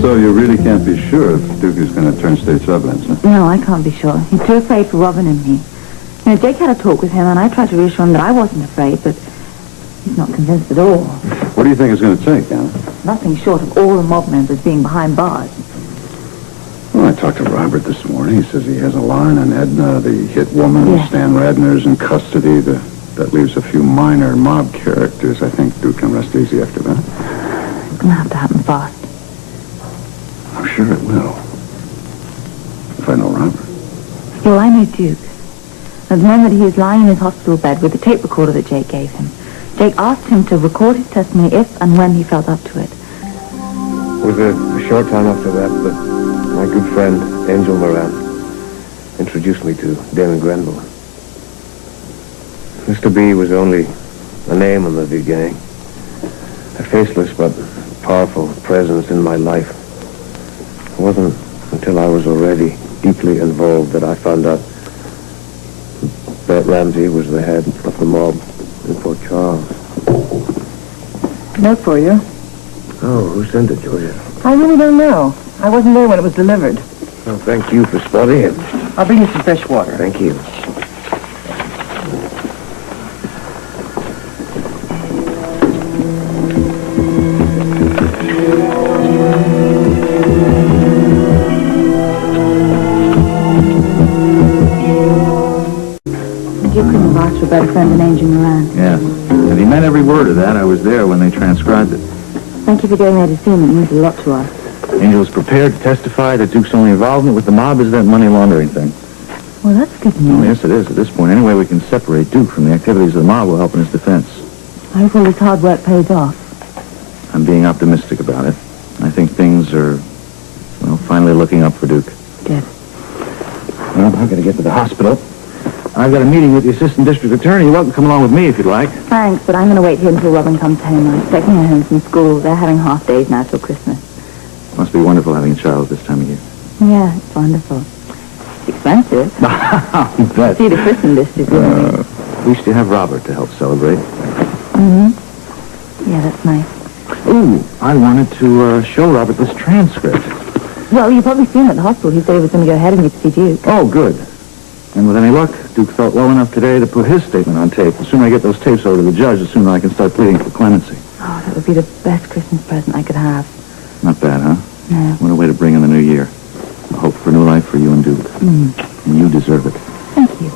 So you really can't be sure if Duke is going to turn state's evidence, huh? No, I can't be sure. He's too afraid for Robin and me. You know, Jake had a talk with him, and I tried to reassure him that I wasn't afraid, but he's not convinced at all. What do you think it's going to take, Anna? Nothing short of all the mob members being behind bars. Well, I talked to Robert this morning. He says he has a line on Edna, the hit woman. Yes. Stan Radner's in custody. That leaves a few minor mob characters. I think Duke can rest easy after that. It's going to have to happen fast. I'm sure it will. If I know Robert. Well, I know Duke. At the moment he was lying in his hospital bed with the tape recorder that Jake gave him. Jake asked him to record his testimony if and when he felt up to it. It was a short time after that my good friend, Angel Moran, introduced me to Damon Grenville. Mr. B was only a name in the beginning. A faceless but powerful presence in my life. It wasn't until I was already deeply involved that I found out Bert Ramsey was the head of the mob in Port Charles. Note for you. Oh, who sent it, Georgia? I really don't know. I wasn't there when it was delivered. Well, thank you for spotting it. I'll bring you some fresh water. Thank you. You couldn't have asked for a better friend than Angel Moran. Yes. And he meant every word of that. I was there when they transcribed it. Thank you for going there to see him. It means a lot to us. Angel was prepared to testify that Duke's only involvement with the mob is that money laundering thing. Well, that's good Oh, news. yes, it is. At this point, any way we can separate Duke from the activities of the mob will help in his defense. I hope all this hard work pays off. I'm being optimistic about it. I think things are, well, finally looking up for Duke. Good. Well, I've got to get to the hospital. I've got a meeting with the assistant district attorney. You're welcome to come along with me if you'd like. Thanks, but I'm going to wait here until Robin comes home. I'm expecting her home from school. They're having half days now till Christmas. Must be wonderful having a child this time of year. Yeah, it's wonderful. It's expensive. You bet. See the Christmas list is really. At least you have Robert to help celebrate. Yeah, that's nice. Ooh, I wanted to show Robert this transcript. Well, you've probably seen it at the hospital. He said he was going to go ahead and get to see Duke. Oh, good. And with any luck, Duke felt well enough today to put his statement on tape. The sooner I get those tapes over to the judge, the sooner I can start pleading for clemency. Oh, that would be the best Christmas present I could have. Not bad, huh? No. What a way to bring in the new year. A hope for new life for you and Duke. And you deserve it. Thank you.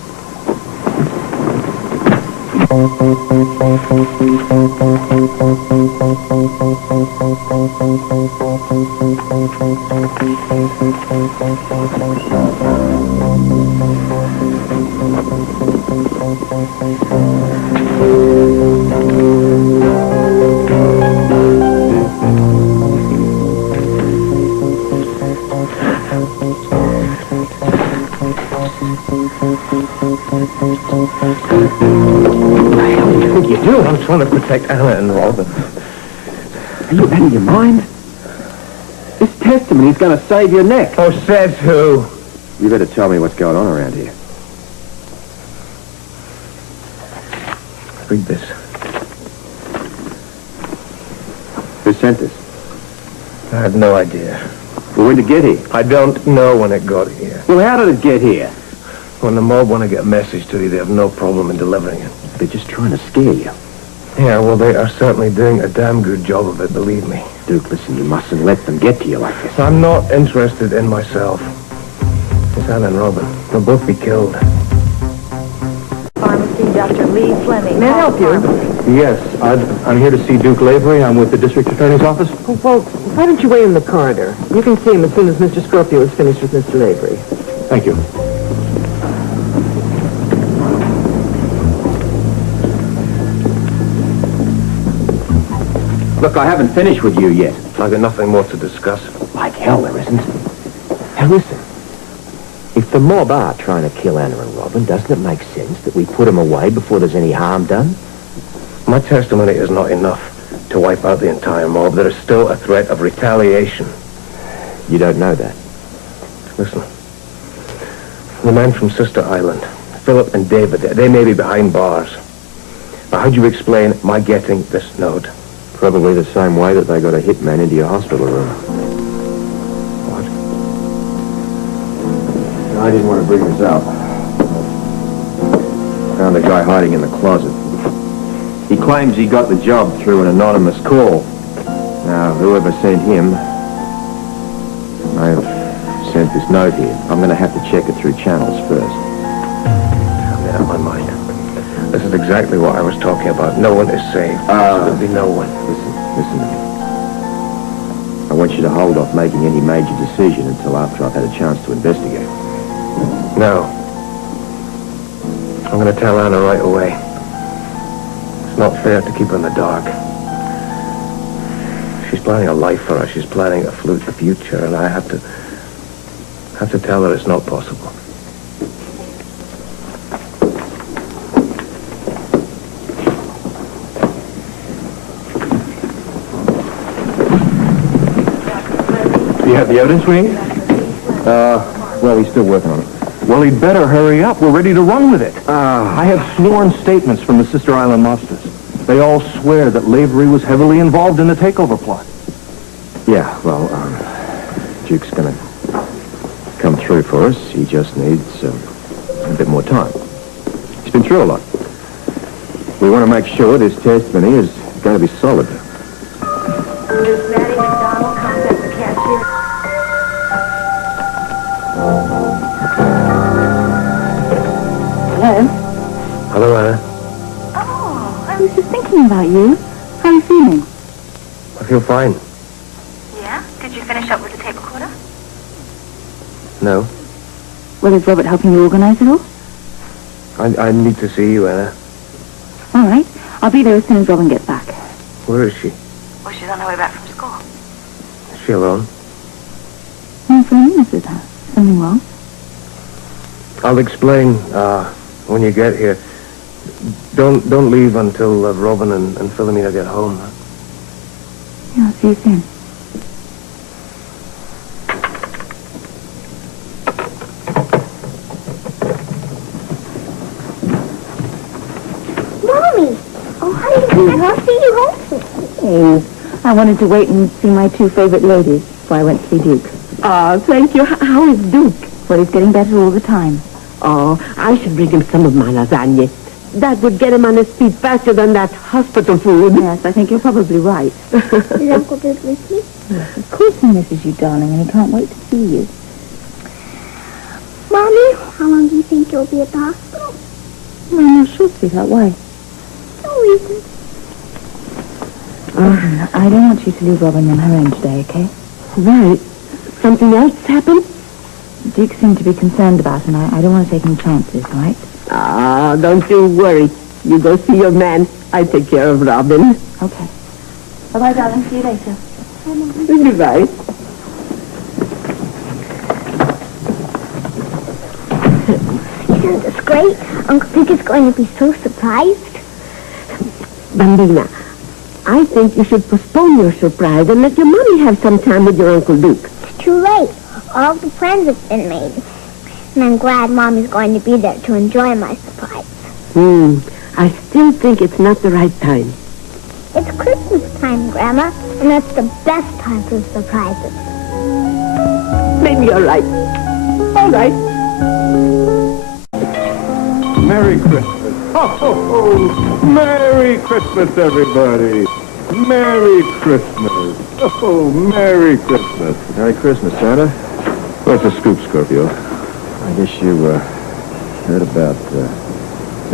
I'm trying to protect Anna and Robin. Are you out of your mind? This testimony's going to save your neck. Oh, says who? You better tell me what's going on around here. Read this. Who sent this? I have no idea. Well, when did it get here? I don't know when it got here. Well, how did it get here? When the mob want to get a message to you, they have no problem in delivering it. They're just trying to scare you. Yeah, well, they are certainly doing a damn good job of it, believe me. Duke, listen, you mustn't let them get to you like this. I'm not interested in myself. It's Anna and Robin. They'll both be killed. Pharmacy, Dr. Lee Fleming. May I help you? Yes, I'm here to see Duke Lavery. I'm with the district attorney's office. Oh, well, why don't you wait in the corridor? You can see him as soon as Mr. Scorpio is finished with Mr. Lavery. Thank you. Look, I haven't finished with you yet. I've got nothing more to discuss. Like hell there isn't. Now listen, if the mob are trying to kill Anna and Robin, doesn't it make sense that we put them away before there's any harm done? My testimony is not enough to wipe out the entire mob. There is still a threat of retaliation. You don't know that. Listen, the men from Sister Island, Philip and David, they may be behind bars. But how do you explain my getting this note? Probably the same way that they got a hitman into your hospital room. I didn't want to bring this out. Found a guy hiding in the closet. He claims he got the job through an anonymous call. Now, whoever sent him may have sent this note here. I'm going to have to check it through channels first. I'm out of my mind. This is exactly what I was talking about. No one is safe. Absolutely no one. Listen to me. I want you to hold off making any major decision until after I've had a chance to investigate. No. I'm going to tell Anna right away. It's not fair to keep her in the dark. She's planning a life for us. She's planning a future, and I have to tell her it's not possible. Do you have the evidence we need? Well, he's still working on it. Well, he'd better hurry up. We're ready to run with it. I have sworn statements from the Sister Island mobsters. They all swear that Lavery was heavily involved in the takeover plot. Yeah, well, Duke's going to come through for us. He just needs a bit more time. He's been through a lot. We want to make sure this testimony is going to be solid. Miss Maddie McDonald, contact the cashier. Hello? Hello, Anna. Oh, I was just thinking about you. How are you feeling? I feel fine. Yeah? Did you finish up with the tape recorder? No. Well, is Robert helping you organize it all? I need to see you, Anna. All right. I'll be there as soon as Robin gets back. Where is she? Well, she's on her way back from school. Is she alone? No, Philomena's with her. Something wrong? I'll explain when you get here. Don't leave until Robin and Philomena get home. Yeah, I'll see you soon. Mommy! Oh, honey, I'll see you home. Hey, I wanted to wait and see my two favorite ladies before I went to see Duke. Thank you. How is Duke? Well, he's getting better all the time. Oh, I should bring him some of my lasagna. That would get him on his feet faster than that hospital food. Yes, I think you're probably right. Is Uncle Duke with me? Yes, of course he misses you, darling, and he can't wait to see you. Mommy, how long do you think you'll be at the hospital? Well, I'm not sure, sweetheart. Why? No reason. Listen, I don't want you to leave Robin on her own today, okay? Right. Something else happened? Duke seemed to be concerned about him. I don't want to take any chances, all right? Don't you worry. You go see your man. I take care of Robin. Okay. Bye-bye, darling. See you later. Goodbye. Isn't this great? Uncle Duke is going to be so surprised. Bambina, I think you should postpone your surprise and let your mommy have some time with your Uncle Duke. It's too late. All the plans have been made. And I'm glad Mommy's going to be there to enjoy my surprise. I still think it's not the right time. It's Christmas time, Grandma, and that's the best time for surprises. Maybe you're right. All right. Merry Christmas. Ho, ho, ho. Merry Christmas, everybody. Merry Christmas. Oh, Merry Christmas. Merry Christmas, Santa. What's the scoop, Scorpio? I guess you heard about the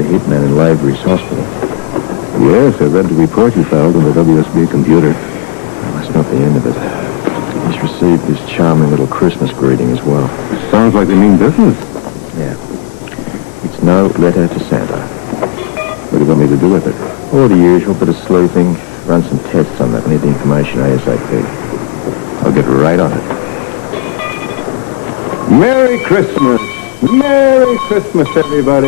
hitman in Lavery's hospital. Yes, I read the report you filed on the WSB computer. Well, that's not the end of it. He's received this charming little Christmas greeting as well. Sounds like they mean business. Yeah. It's no letter to Santa. What do you want me to do with it? All the usual bit of sleuthing. Run some tests on that. We need the information ASAP. I'll get right on it. Merry Christmas. Merry Christmas, everybody.